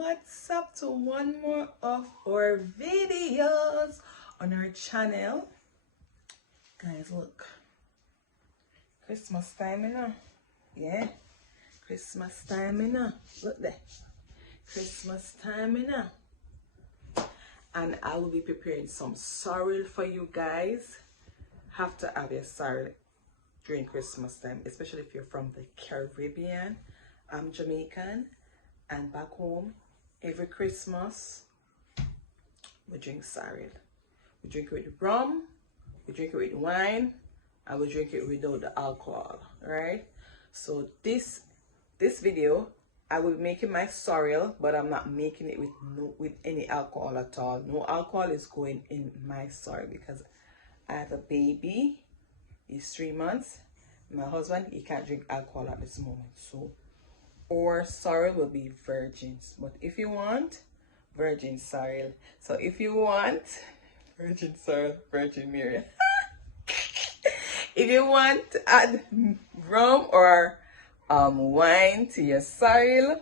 what's up to one more of our videos on our channel. Guys, look, Christmas time, you know. Yeah, Christmas time, you know. Look there, Christmas time, you know. And I will be preparing some sorrel for you guys. Have to have your sorrel during Christmas time, especially if you're from the Caribbean. I'm Jamaican, and back home every Christmas we drink sorrel. We drink it with rum, we drink it with wine, and we drink it without the alcohol, right? So this video I will be making my sorrel, but I'm not making it with any alcohol at all. No alcohol is going in my sorrel because I have a baby. He's 3 months. My husband, he can't drink alcohol at this moment, so our sorrel will be virgins. But if you want virgin sorrel, so if you want virgin sorrel, Virgin Mary. If you want to add rum or wine to your sorrel,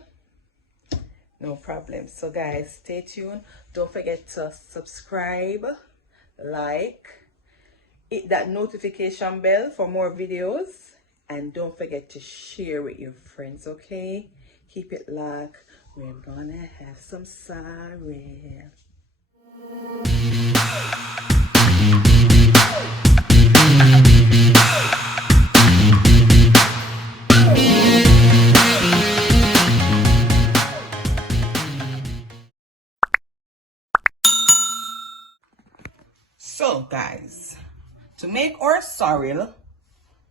no problem. So guys, stay tuned. Don't forget to subscribe, like, hit that notification bell for more videos, and don't forget to share with your friends, okay? Keep it locked. We're gonna have some sorrel. So guys, to make our sorrel,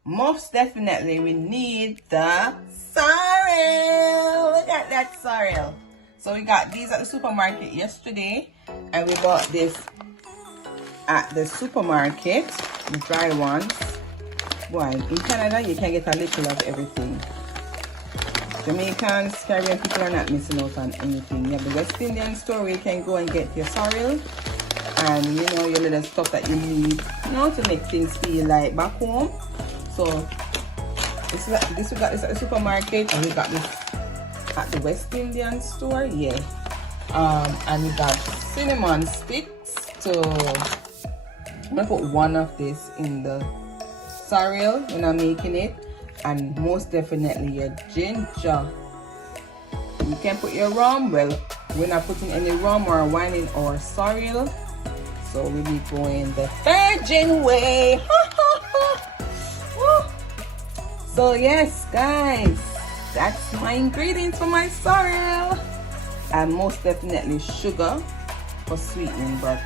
most definitely we need the sorrel. Look at that sorrel. So we got these at the supermarket yesterday, and we bought this at the supermarket, the dry ones. Boy, in Canada you can get a little of everything. Jamaicans, Caribbean people are not missing out on anything. You have the West Indian store where you can go and get your sorrel, and you know, your little stuff that you need, you know, to make things feel like back home. So this we got this at the supermarket, and we got this at the West Indian store, yeah. And we got cinnamon sticks. So I'm gonna put one of this in the sorrel when I'm making it, and most definitely your ginger. You can put your rum. Well, we're not putting any rum or wine in our sorrel, so we'll be going the virgin way. So yes guys, that's my ingredients for my sorrel, and most definitely sugar for sweetening, but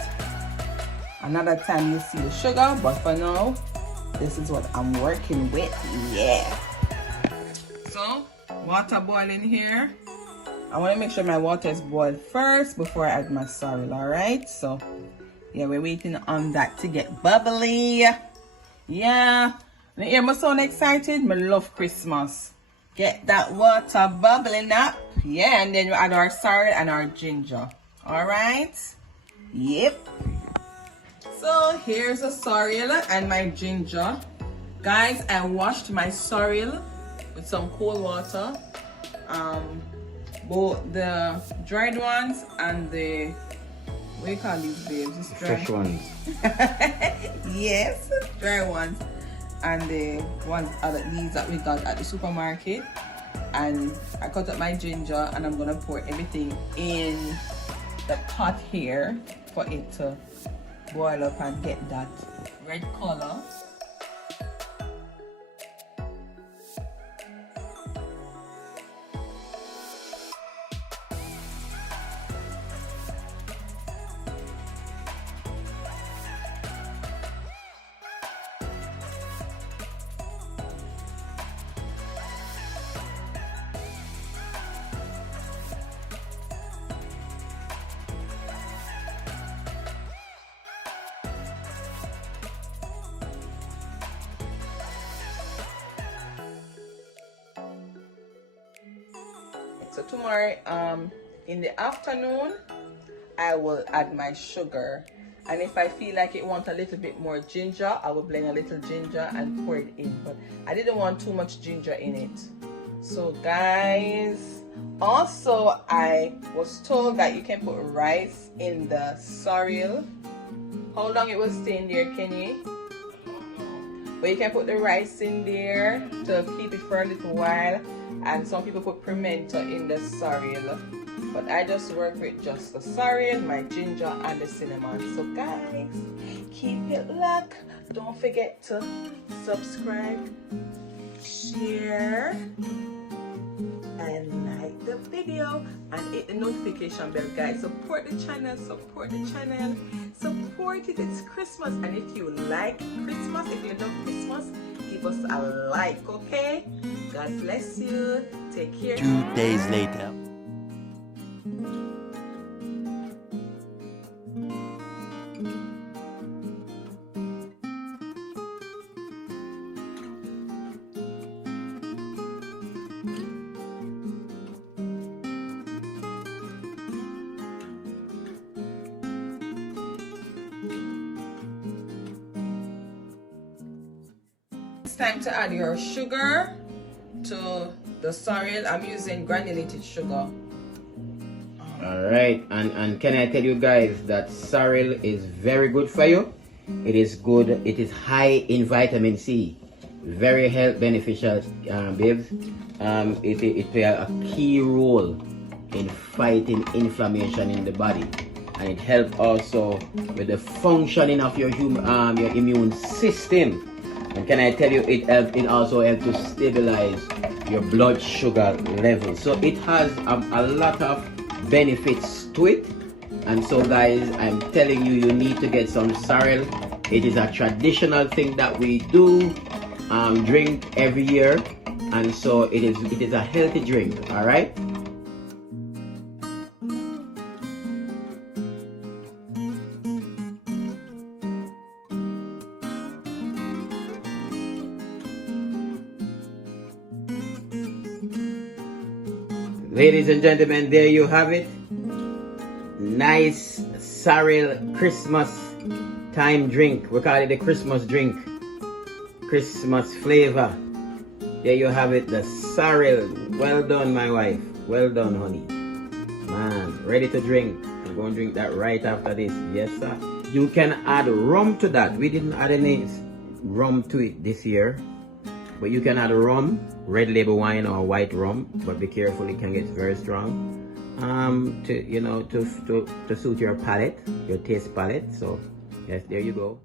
another time you'll see the sugar, but for now this is what I'm working with. Yeah, so water boiling here. I want to make sure my water is boiled first before I add my sorrel. All right, so yeah, we're waiting on that to get bubbly. Yeah, you hear me sound excited? I love Christmas. Get that water bubbling up. Yeah, and then we add our sorrel and our ginger. All right. Yep. So here's a sorrel and my ginger. Guys, I washed my sorrel with some cold water. Both the dried ones and the, what do you call these babes? It's dry. Fresh ones. Yes, dry ones. And the ones these that we got at the supermarket. And I cut up my ginger, and I'm gonna pour everything in the pot here for it to boil up and get that red color. So tomorrow in the afternoon I will add my sugar, and if I feel like it wants a little bit more ginger, I will blend a little ginger and pour it in, but I didn't want too much ginger in it. So guys, Also, I was told that you can put rice in the sorrel. How long it will stay in there, Kenny? But you can put the rice in there to keep it for a little while. And some people put pimento in the sorrel. But I just work with just the sorrel, my ginger, and the cinnamon. So guys, keep it locked. Don't forget to subscribe, share, and like the video, and hit the notification bell, guys. Support the channel, support it. It's Christmas, and if you like Christmas, if you love Christmas, give us a like, okay? God bless you. Take care. 2 days later. It's time to add your sugar to the sorrel. I'm using granulated sugar. Alright, and can I tell you guys that sorrel is very good for you? It is good, it is high in vitamin C. Very health beneficial, babes. It plays a key role in fighting inflammation in the body. And it helps also with the functioning of your immune system. And can I tell you, it also helps to stabilize your blood sugar level. So it has a lot of benefits to it. And so guys, I'm telling you, you need to get some sorrel. It is a traditional thing that we do drink every year. And so it is a healthy drink, all right? Ladies and gentlemen, there you have it. Nice sorrel Christmas time drink. We call it the Christmas drink. Christmas flavor. There you have it, the sorrel. Well done, my wife. Well done, honey. Man, ready to drink. I'm going to drink that right after this. Yes, sir. You can add rum to that. We didn't add any rum to it this year. But you can add rum, red label wine or white rum, but be careful, it can get very strong. To suit your palate, your taste palate. So yes, there you go.